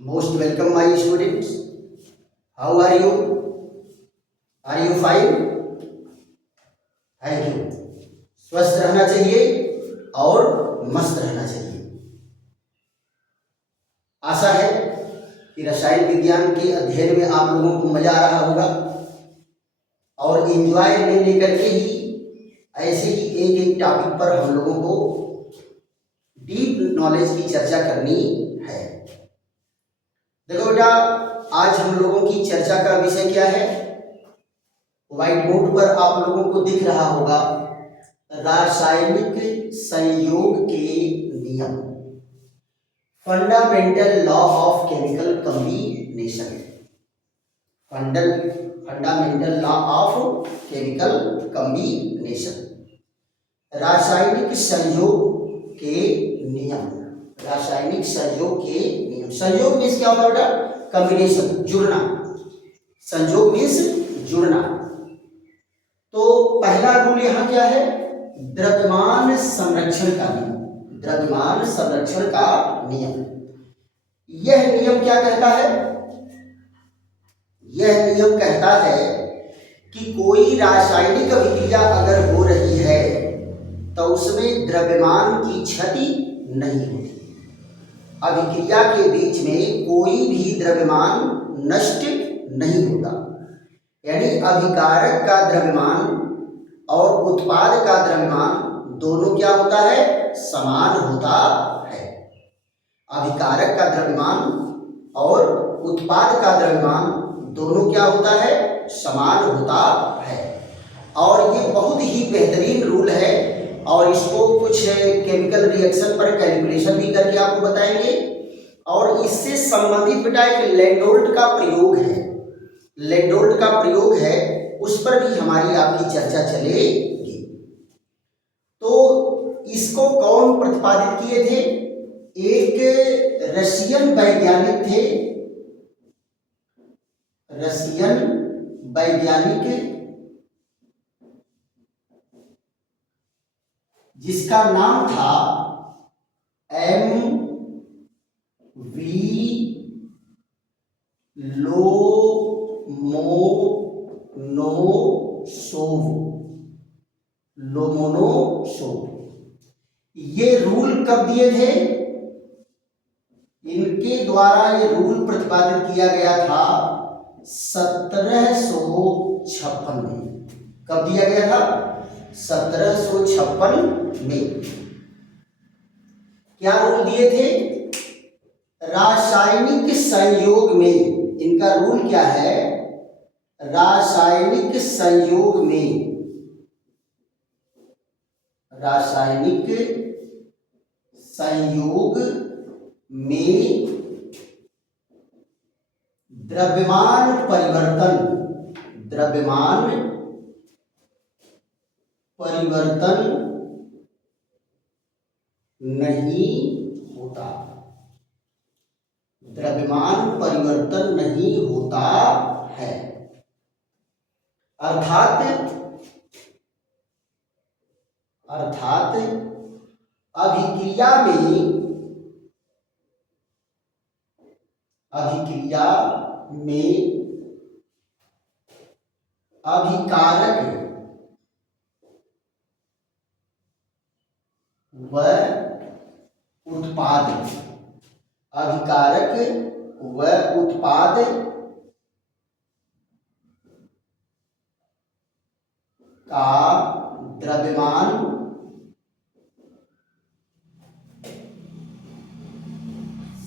Most welcome, my students. How are you? Are you fine? Thank you. स्वस्थ रहना चाहिए और मस्त रहना चाहिए। आशा है कि रसायन विज्ञान के अध्ययन में आप लोगों को मजा आ रहा होगा और एंजॉय लेकर के ही ऐसे ही एक एक टॉपिक पर हम लोगों को डीप नॉलेज की चर्चा करनी है। देखो बेटा, आज हम लोगों की चर्चा का विषय क्या है? व्हाइट बोर्ड पर आप लोगों को दिख रहा होगा रासायनिक संयोग के नियम, fundamental law of chemical combination. Fundamental law of chemical combination, रासायनिक संयोग के नियम। रासायनिक संयोग के नियम। संयोग मीन्स क्या होता है बेटा? कॉम्बिनेशन, जुड़ना। संयोग मीन्स जुड़ना। तो पहला रूल यहां क्या है? द्रव्यमान संरक्षण का नियम। द्रव्यमान संरक्षण का नियम। यह नियम क्या कहता है? यह नियम कहता है कि कोई रासायनिक अभिक्रिया अगर हो रही है तो उसमें द्रव्यमान की क्षति नहीं होती। अभिक्रिया के बीच में कोई भी द्रव्यमान नष्ट नहीं होता। यानी अभिकारक का द्रव्यमान और उत्पाद का द्रव्यमान दोनों क्या होता है? समान होता है। अभिकारक का द्रव्यमान और उत्पाद का द्रव्यमान दोनों क्या होता है? समान होता है। और ये बहुत ही बेहतरीन रूल है और इसको कुछ केमिकल रिएक्शन पर कैलकुलेशन भी करके आपको बताएंगे। और इससे संबंधित बेटा एक लैंडोल्ट का प्रयोग है। लैंडोल्ट का प्रयोग है, उस पर भी हमारी आपकी चर्चा चलेगी। तो इसको कौन प्रतिपादित किए थे? एक रशियन वैज्ञानिक थे। रशियन वैज्ञानिक जिसका नाम था एम वी लोमोनोसोव। ये रूल कब दिए थे? इनके द्वारा ये रूल प्रतिपादित किया गया था 1756 में। कब दिया गया था? 1756 में। क्या रूल दिए थे? रासायनिक संयोग में, इनका रूल क्या है? रासायनिक संयोग में, रासायनिक संयोग में द्रव्यमान परिवर्तन, द्रव्यमान परिवर्तन नहीं होता। द्रव्यमान परिवर्तन नहीं होता है। अर्थात अभिक्रिया में अभिकारक व उत्पाद, अभिकारक व उत्पाद का द्रव्यमान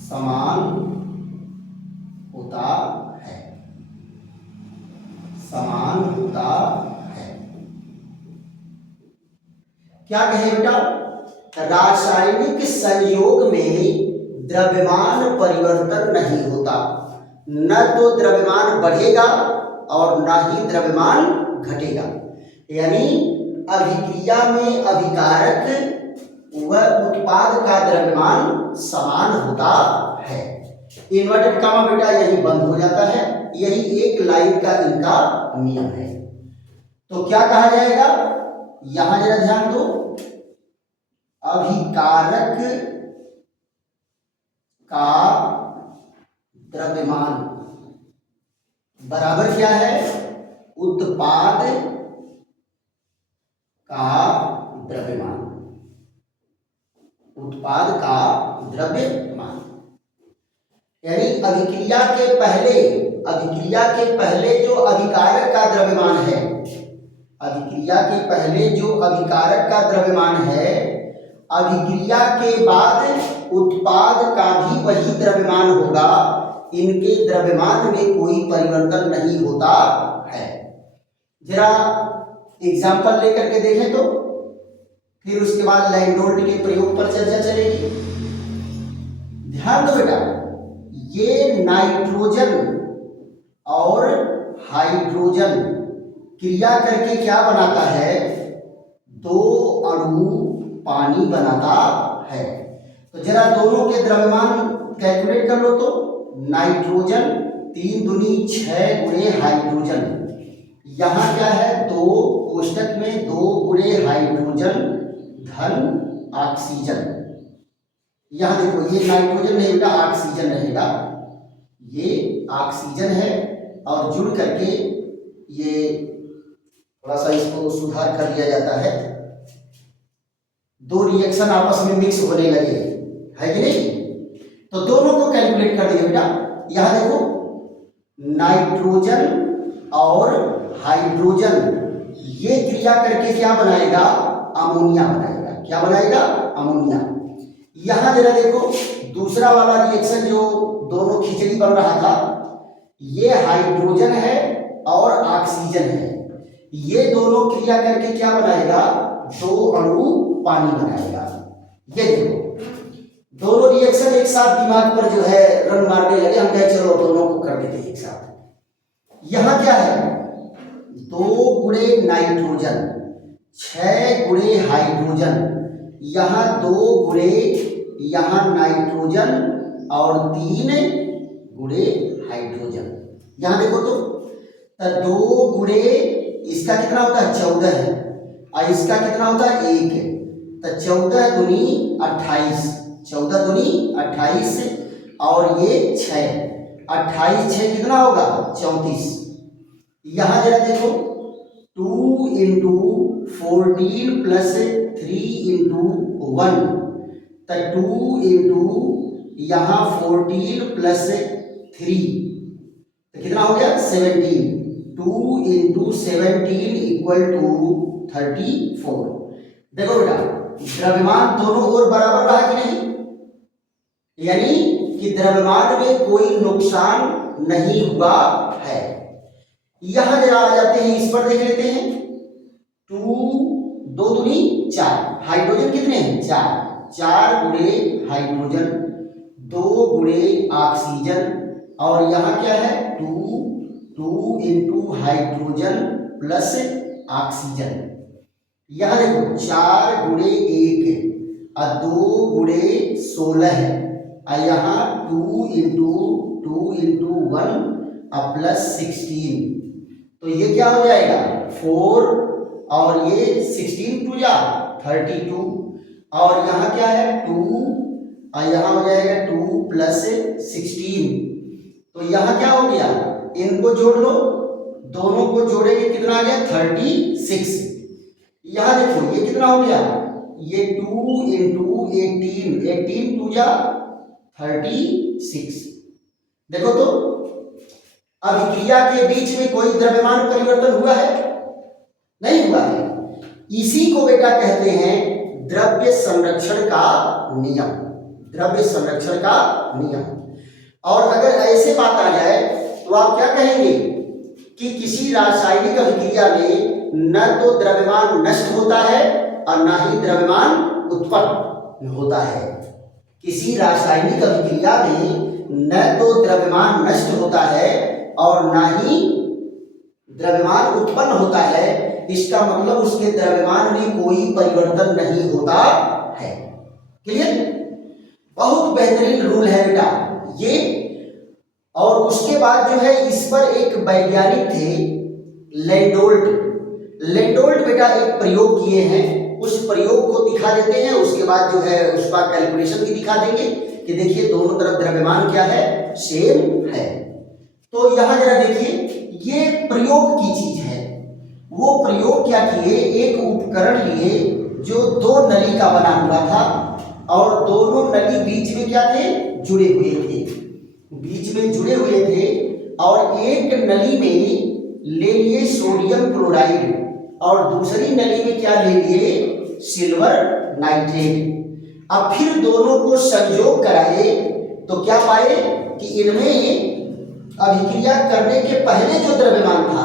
समान होता है। समान होता है। क्या कहे बेटा? रासायनिक संयोग में द्रव्यमान परिवर्तन नहीं होता। न तो द्रव्यमान बढ़ेगा और न ही द्रव्यमान घटेगा। यानी अभिक्रिया में अभिकारक व उत्पाद का द्रव्यमान समान होता है। इन्वर्टेड कामा बेटा यही बंद हो जाता है। यही एक लाइन का इनका नियम है। तो क्या कहा जाएगा? यहां जरा ध्यान दो। अभिकारक का द्रव्यमान बराबर क्या है, उत्पाद का द्रव्यमान, उत्पाद का द्रव्यमान। यानी अभिक्रिया के पहले जो अभिकारक का द्रव्यमान है, अभिक्रिया के पहले जो अभिकारक का द्रव्यमान है, अभिक्रिया के बाद उत्पाद का भी वही द्रव्यमान होगा। इनके द्रव्यमान में कोई परिवर्तन नहीं होता है। जरा एग्जाम्पल लेकर के देखें तो फिर उसके बाद लैंडोल्ट के प्रयोग पर चर्चा चलेगी। ध्यान दो बेटा, ये नाइट्रोजन और हाइड्रोजन क्रिया करके क्या बनाता है, दो अणु पानी बनाता है। तो जरा दोनों के द्रव्यमान कैलकुलेट कर लो। तो नाइट्रोजन 3 दूनी 6 गुणे हाइड्रोजन, यहाँ क्या है 2 कोष्टक में 2 गुणे हाइड्रोजन धन ऑक्सीजन। यहाँ देखो ये नाइट्रोजन नहीं बेटा, ऑक्सीजन रहेगा, ये ऑक्सीजन है और जुड़ करके ये थोड़ा सा इसको सुधार कर लिया जाता है, दो रिएक्शन आपस में मिक्स होने लगे, है कि नहीं। तो दोनों को कैलकुलेट कर दिया बेटा। यहां देखो नाइट्रोजन और हाइड्रोजन ये क्रिया करके क्या बनाएगा, अमोनिया बनाएगा। क्या बनाएगा, अमोनिया। यहां जरा देखो दूसरा वाला रिएक्शन जो दोनों खिचड़ी बन रहा था, ये हाइड्रोजन है और ऑक्सीजन है, ये दोनों क्रिया करके क्या बनाएगा, 2 अणु पानी बनाएगा। ये देखो दोनों रिएक्शन एक साथ दिमाग पर जो है रन मारने लगे, हम कहे चलो दोनों को कर देते एक साथ। यहां क्या है 2 गुणे नाइट्रोजन 6 गुणे हाइड्रोजन, यहां 2 गुणे यहां नाइट्रोजन और 3 गुणे हाइड्रोजन। यहां देखो तो 2 गुणे इसका कितना होता है 14 है और इसका कितना होता है 1 है, तो 14 दूनी 28, 14 दूनी 28 और ये 6, 28 6 कितना होगा 34। यहां जरा देखो 2 इंटू 14 प्लस 3 इंटू 1, तो 2 इंटू यहाँ 14 प्लस 3 तो कितना हो गया 17। 2 इंटू 17 इक्वल टू 34। देखो बेटा द्रव्यमान दोनों ओर बराबर रहा कि नहीं, यानी कि द्रव्यमान में कोई नुकसान नहीं हुआ है। यहां जरा आ जाते हैं, इस पर देख लेते हैं। 2 2 दूनी 4, हाइड्रोजन कितने हैं 4, 4 गुणे हाइड्रोजन 2 गुणे ऑक्सीजन और यहाँ क्या है 2 इंटू हाइड्रोजन प्लस ऑक्सीजन। यहाँ देखो 4 गुणे 1 और 2 गुणे 16 है और यहाँ 2 इंटू 1 और प्लस 16, तो ये क्या हो जाएगा 4 और ये 16 टू जा 32 और यहाँ क्या है 2 और यहाँ हो जाएगा 2 प्लस 16, तो यहाँ क्या हो गया, इनको जोड़ लो, दोनों को जोड़ेंगे कितना आ गया 36। यहाँ देखो ये कितना हो गया, ये 2 इंटू 18 टू जा 36। देखो तो अभिक्रिया के बीच में कोई द्रव्यमान परिवर्तन हुआ है, नहीं हुआ है। इसी को बेटा कहते हैं द्रव्य संरक्षण का नियम, द्रव्य संरक्षण का नियम। और अगर ऐसे बात आ जाए तो आप क्या कहेंगे कि किसी रासायनिक अभिक्रिया में न तो द्रव्यमान नष्ट होता है और न ही द्रव्यमान उत्पन्न होता है। किसी रासायनिक अभिक्रिया में न तो द्रव्यमान नष्ट होता है और न ही द्रव्यमान उत्पन्न होता है, इसका मतलब उसके द्रव्यमान में कोई परिवर्तन नहीं होता है। क्लियर, बहुत बेहतरीन रूल है बेटा ये। और उसके बाद जो है इस पर एक वैज्ञानिक थे लैंडोल्ट बेटा एक प्रयोग किए हैं, उस प्रयोग को दिखा देते हैं, उसके बाद जो है उसका कैलकुलेशन भी दिखा देंगे कि देखिए दोनों तरफ द्रव्यमान क्या है, सेम है। तो यहां जरा देखिए, ये प्रयोग की चीज है। वो प्रयोग क्या किए, एक उपकरण लिए जो दो नली का बना हुआ था और दोनों नली बीच में क्या थे, जुड़े हुए थे, बीच में जुड़े हुए थे। और एक नली में ले लिए सोडियम क्लोराइड और दूसरी नली में क्या ले लिए, सिल्वर नाइट्रेट। अब फिर दोनों को संयोग कराए तो क्या पाए कि इनमें अभिक्रिया करने के पहले जो द्रव्यमान था,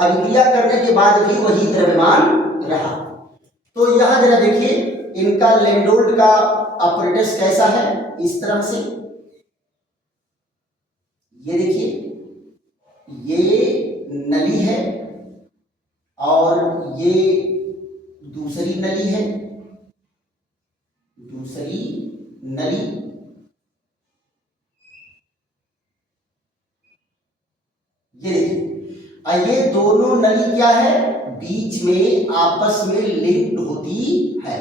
अभिक्रिया करने के बाद भी वही द्रव्यमान रहा। तो यहां जरा देखिए, इनका लैंडोल्ट का ऑपरेटस कैसा है, इस तरह से ये देखिए, ये नली है और ये दूसरी नली है, दूसरी नली। ये देखिए, ये दोनों नली क्या है, बीच में आपस में लिंक्ड होती है।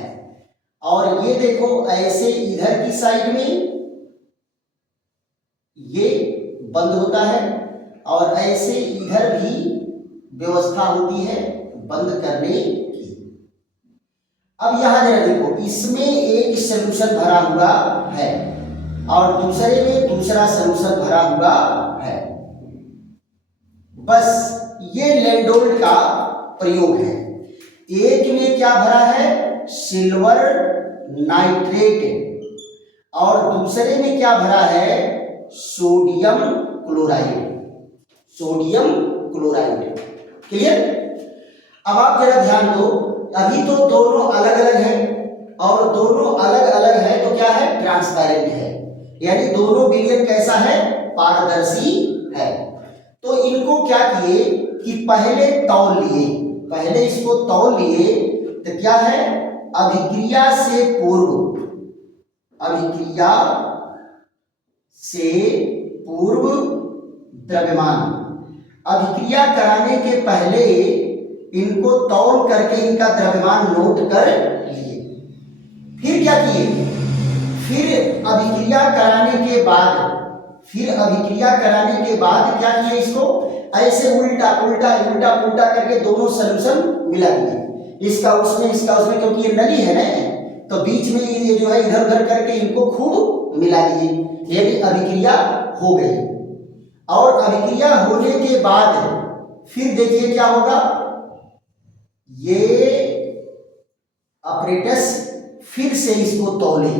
और ये देखो ऐसे इधर की साइड में ये बंद होता है और ऐसे इधर भी व्यवस्था होती है बंद करने की। अब यहां जरा देखो, इसमें एक सॉल्यूशन भरा हुआ है और दूसरे में दूसरा सॉल्यूशन भरा हुआ है। बस ये लैंडोल्ट का प्रयोग है। एक में क्या भरा है, सिल्वर नाइट्रेट और दूसरे में क्या भरा है, sodium chloride, sodium chloride. Clear. अब आप जरा ध्यान दो, अभी तो दोनों अलग अलग हैं और दोनों अलग अलग है तो क्या है, ट्रांसपेरेंट है, यानी दोनों विलयन कैसा है, पारदर्शी है। तो इनको क्या किए कि पहले तौल लिए, पहले इसको तौल लिए तो क्या है, अभिक्रिया से पूर्व, अभिक्रिया से पूर्व द्रव्यमान, अभिक्रिया कराने के पहले इनको तौल करके इनका द्रव्यमान नोट कर लिए। फिर क्या किए, फिर अभिक्रिया कराने के बाद, फिर अभिक्रिया कराने के बाद क्या किए, इसको ऐसे उल्टा उल्टा उल्टा उल्टा करके दोनों सॉल्यूशन मिला दिए, इसका उसमें इसका उसमें, क्योंकि ये नली है ना तो बीच में ये जो है इधर उधर करके इनको खूब मिला दिए, यानी अभिक्रिया हो गई। और अभिक्रिया होने के बाद फिर देखिए क्या होगा, ये ऑपरेटस फिर से इसको तौले,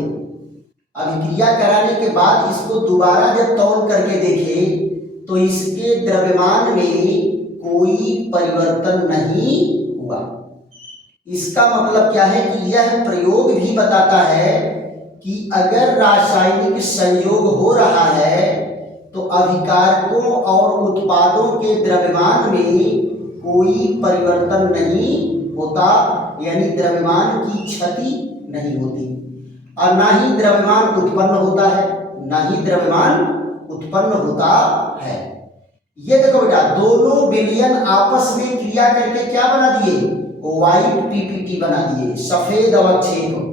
अभिक्रिया कराने के बाद इसको दोबारा जब तौल करके देखे तो इसके द्रव्यमान में कोई परिवर्तन नहीं हुआ। इसका मतलब क्या है कि यह प्रयोग भी बताता है कि अगर रासायनिक संयोग हो रहा है तो अभिकारकों और उत्पादों के द्रव्यमान में कोई परिवर्तन नहीं होता, यानी द्रव्यमान की क्षति नहीं होती और ना ही द्रव्यमान उत्पन्न होता है, ना ही द्रव्यमान उत्पन्न होता है। ये देखो बेटा, दोनों विलयन आपस में क्रिया करके क्या बना दिए, व्हाइट पीपीटी बना दिए, सफेद अवक्षेप।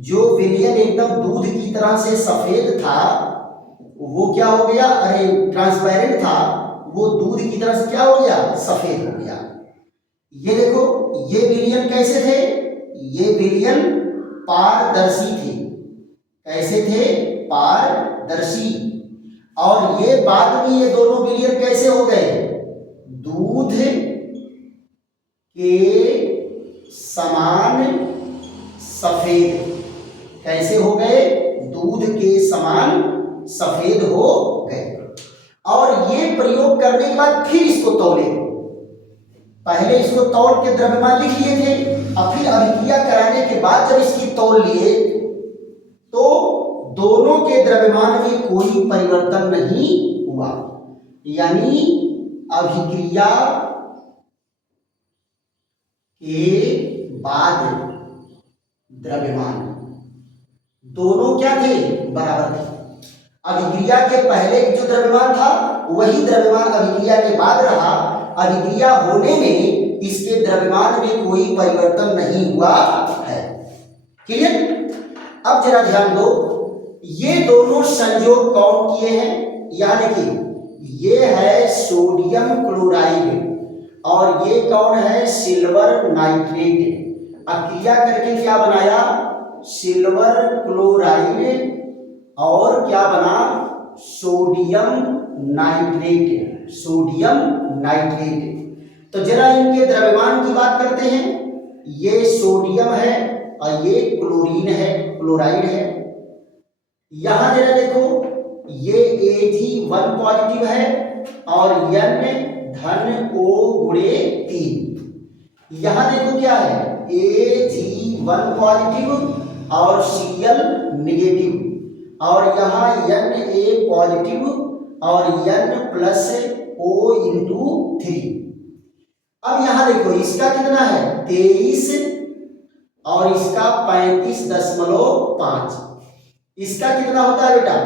जो विलयन एकदम दूध की तरह से सफेद था वो क्या हो गया, अरे ट्रांसपेरेंट था, वो दूध की तरह से क्या हो गया, सफेद हो गया। ये देखो, ये विलयन कैसे थे, ये विलयन पारदर्शी थे, कैसे थे, पारदर्शी। और ये बाद में ये दोनों विलयन कैसे हो गए, दूध के समान सफेद, कैसे हो गए, दूध के समान सफेद हो गए। और ये प्रयोग करने के बाद फिर इसको तौले, पहले इसको तौल के द्रव्यमान लिख लिए थे, अब फिर अभिक्रिया कराने के बाद जब इसकी तौल लिए तो दोनों के द्रव्यमान में कोई परिवर्तन नहीं हुआ, यानी अभिक्रिया के बाद द्रव्यमान दोनों क्या थे, बराबर थे। अभिक्रिया के पहले जो द्रव्यमान था वही द्रव्यमान अभिक्रिया के बाद रहा, अभिक्रिया होने में इसके द्रव्यमान में कोई परिवर्तन नहीं हुआ है। क्लियर। अब जरा ध्यान दो, ये दोनों संयोग कौन किए हैं? यहां देखिए, ये है सोडियम क्लोराइड और ये कौन है? Silver nitrate. अब क्रिया करके क्या बनाया? सिल्वर क्लोराइड और क्या बना? Sodium nitrate. Sodium nitrate. तो जरा इनके द्रव्यमान की बात करते हैं। ये सोडियम है और ये क्लोरीन है, क्लोराइड है। यहां जरा देखो, ये Ag1 पॉजिटिव है और N धन O गुणे 3। यहां देखो क्या है? Ag1 पॉजिटिव और Cl निगेटिव और यहाँ Na पॉजिटिव और N प्लस O इंटू 3। अब यहां देखो, इसका कितना है? 23 और इसका 35.5। इसका कितना होता है बेटा?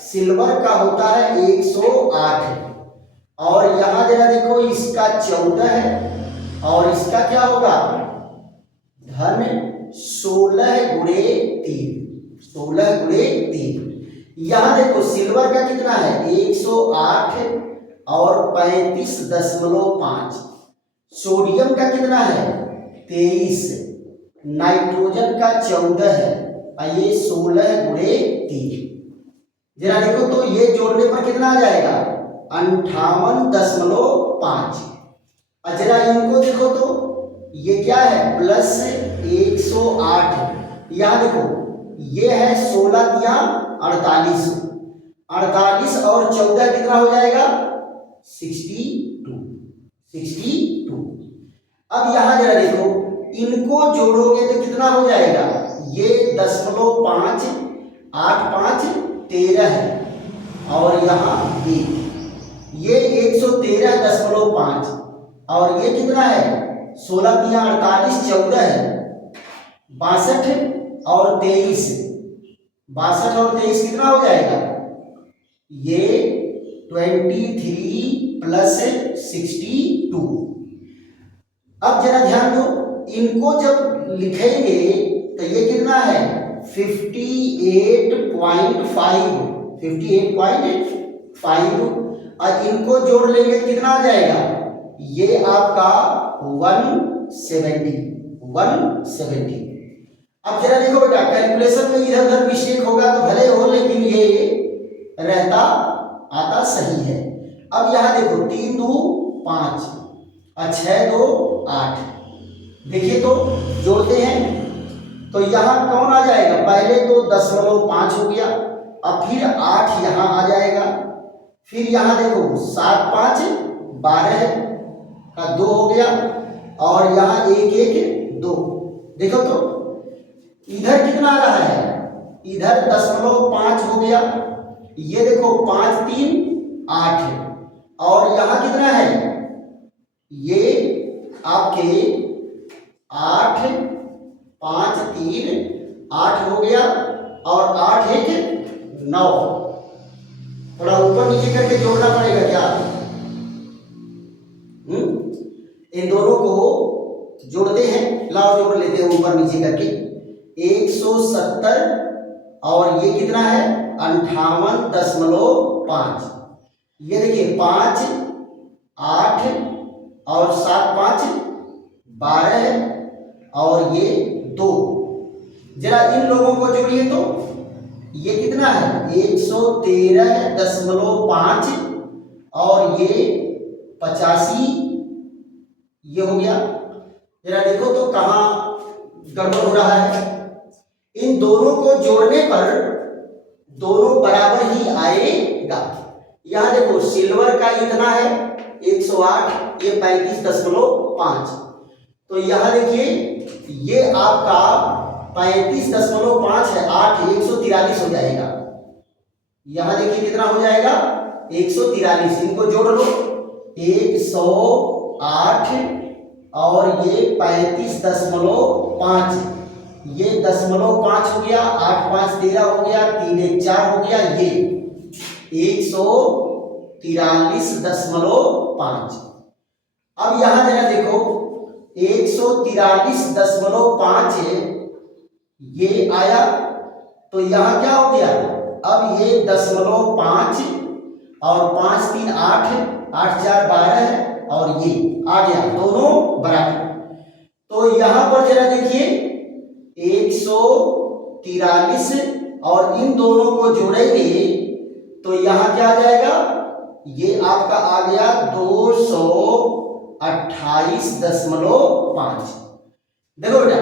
सिल्वर का होता है 108 और यहां जरा देखो, इसका 14 है और इसका क्या होगा? धन 16 गुणे 3। 16 गुणे 3। यहां देखो, सिल्वर का कितना है? 108 और 35.5। सोडियम का कितना है? 23। नाइट्रोजन का 14 है और ये 16 गुणे 3। जरा देखो तो ये जोड़ने पर कितना आ जाएगा? 58.5। जरा इनको देखो तो ये क्या है? प्लस 108। यहां देखो, ये है 16 या 48। 48 और 14 कितना हो जाएगा? 62। 62। अब यहां जरा देखो, इनको जोड़ोगे तो कितना हो जाएगा? ये 0.5, 8 5 13 है और यहाँ 1। ये 113.5 और ये कितना है? 16 या 48 14 है। 62 और 23। 62 और 23 कितना हो जाएगा? ये 23 प्लस 62। अब जरा ध्यान दो, इनको जब लिखेंगे तो ये कितना है? 58.5। 58.5 और इनको जोड़ लेंगे तो कितना आ जाएगा? ये आपका 170। 170। अब जरा देखो बेटा, कैलकुलेशन में इधर उधर मिस्टेक होगा तो भले हो, लेकिन ये रहता आता सही है। अब यहां देखो, 3 2 5 और 6 2 8। देखिए तो जोड़ते हैं तो यहां कौन आ जाएगा? पहले तो 0.5 हो गया, अब फिर 8 यहां आ जाएगा, फिर यहां देखो 7 5 12 का 2 हो गया और यहां 1 1 2। देखो तो इधर कितना आ रहा है? इधर 0.5 हो गया। ये देखो 5 3 8 और यहां कितना है? ये आपके 8 5 3 8 हो गया और 8 1 9। थोड़ा ऊपर नीचे करके जोड़ना पड़ेगा क्या? इन दोनों को जोड़ते हैं, लाओ जोड़ लेते हैं ऊपर नीचे करके। 170 और ये कितना है? 58.5। ये देखिए 5 8 और 7 5 12 और ये 2। जरा इन लोगों को जोड़िए तो ये कितना है? 113.5 और ये 85। ये हो गया। जरा देखो तो कहाँ गड़बड़ हो रहा है? इन दोनों को जोड़ने पर दोनों बराबर ही आएगा। यहां देखो, सिल्वर का इतना है 108, ये 35.5। तो यहां देखिए, ये आपका 35.5 है, 8 143 हो जाएगा। यहां देखिए कितना हो जाएगा? 143। इनको जोड़ लो, 108 और ये 35.5। ये 0.5 हो गया, 8 5 13 हो गया, 3 1 4 हो गया, ये 143.5। अब यहां जरा देखो, 143.5 ये आया तो यहां क्या हो गया? अब ये 0.5 और 5 3 8, 8 4 12 और ये आ गया, दोनों बराबर। तो यहां पर जरा देखिए 143 और इन दोनों को जोड़ेंगे तो यहां क्या आ जाएगा, ये आपका आ गया 228.5। देखो बेटा,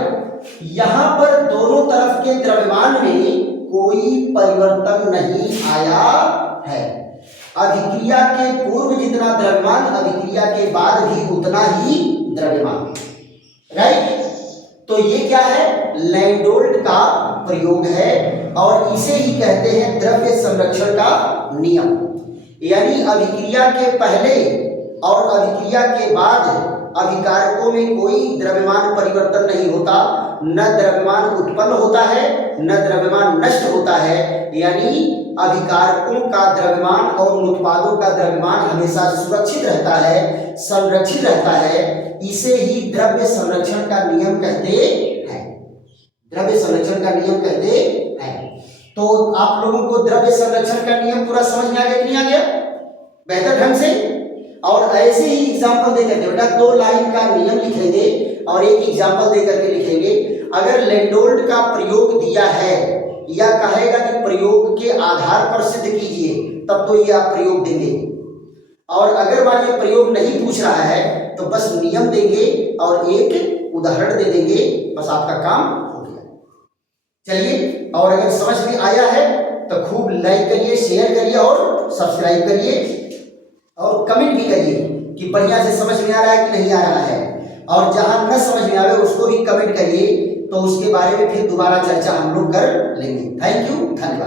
यहां पर दोनों तरफ के द्रव्यमान में कोई परिवर्तन नहीं आया है। अभिक्रिया के पूर्व जितना द्रव्यमान अभिक्रिया के बाद भी उतना ही द्रव्यमान, राइट। तो ये क्या है, लैंडोल्ट का प्रयोग है और इसे ही कहते हैं द्रव्य संरक्षण का नियम। यानी अभिक्रिया के पहले और अभिक्रिया के बाद अभिकारकों में कोई द्रव्यमान परिवर्तन नहीं होता, न द्रव्यमान उत्पन्न होता है न द्रव्यमान नष्ट होता है। यानी अभिकारकों का द्रव्यमान और उत्पादों का द्रव्यमान हमेशा सुरक्षित रहता है, संरक्षित रहता है। इसे ही द्रव्य संरक्षण का नियम कहते हैं, द्रव्य संरक्षण का नियम कहते हैं। तो आप लोगों को द्रव्य संरक्षण का नियम पूरा समझ में आ गया कि नहीं आ गया, बेहतर ढंग से। और ऐसे ही एग्जाम्पल दे करके बेटा 2 लाइन का नियम लिखेंगे और एक एग्जाम्पल दे करके लिखेंगे। अगर लैंडोल्ट का प्रयोग दिया है या कहेगा कि प्रयोग के आधार पर सिद्ध कीजिए, तब तो ये आप प्रयोग देंगे। और अगर मान लीजिए प्रयोग नहीं पूछ रहा है तो बस नियम देंगे और एक उदाहरण दे देंगे, बस आपका काम हो गया। चलिए, और अगर समझ में आया है तो खूब लाइक करिए, शेयर करिए और सब्सक्राइब करिए और कमेंट भी करिए कि बढ़िया से समझ में आ रहा है कि नहीं आ रहा है। और जहां न समझ में आवे उसको भी कमेंट करिए, तो उसके बारे में फिर दोबारा चर्चा हम लोग कर लेंगे। थैंक यू, धन्यवाद।